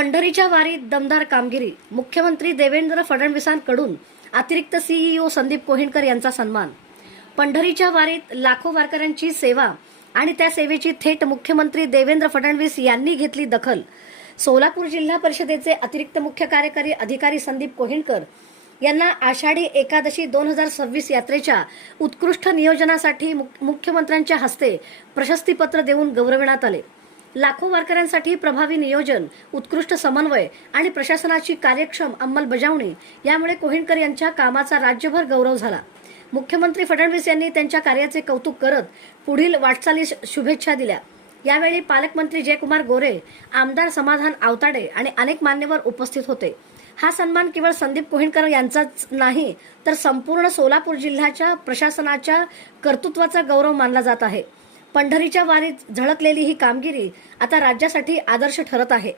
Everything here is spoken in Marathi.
पंढरीच्या वारीत दमदार कामगिरी. मुख्यमंत्री देवेंद्र फडणवीसांकडून अतिरिक्त सीईओ संदीप कोहिनकर यांचा सन्मान. पंढरीच्या वारीत लाखो वारकऱ्यांची सेवा आणि त्या सेवेची थेट मुख्यमंत्री देवेंद्र फडणवीस यांनी घेतली दखल. सोलापूर जिल्हा परिषदेचे अतिरिक्त मुख्य कार्यकारी अधिकारी संदीप कोहिनकर यांना आषाढी एकादशी 2026 यात्रेच्या उत्कृष्ट नियोजनासाठी मुख्यमंत्र्यांच्या हस्ते प्रशस्तीपत्र देऊन गौरविण्यात आले. लाखो वारकऱ्यांसाठी प्रभावी नियोजन, उत्कृष्ट समन्वय आणि प्रशासनाची कार्यक्षम अंमलबजावणी यामुळे कोहिनकर यांच्या कामाचा राज्यभर गौरव झाला. मुख्यमंत्री फडणवीस यांनी त्यांच्या कार्याचे कौतुक करत पुढील वाटचालीस शुभेच्छा दिल्या. यावेळी पालकमंत्री जयकुमार गोरे, आमदार समाधान आवताडे आणि अनेक मान्यवर उपस्थित होते. हा सन्मान केवळ संदीप कोहिनकर यांचाच नाही तर संपूर्ण सोलापूर जिल्ह्याच्या प्रशासनाच्या कर्तृत्वाचा गौरव मानला जात आहे. पंढरीच्या वारीत झळकलेली ही कामगिरी आता राज्यासाठी आदर्श ठरत आहे.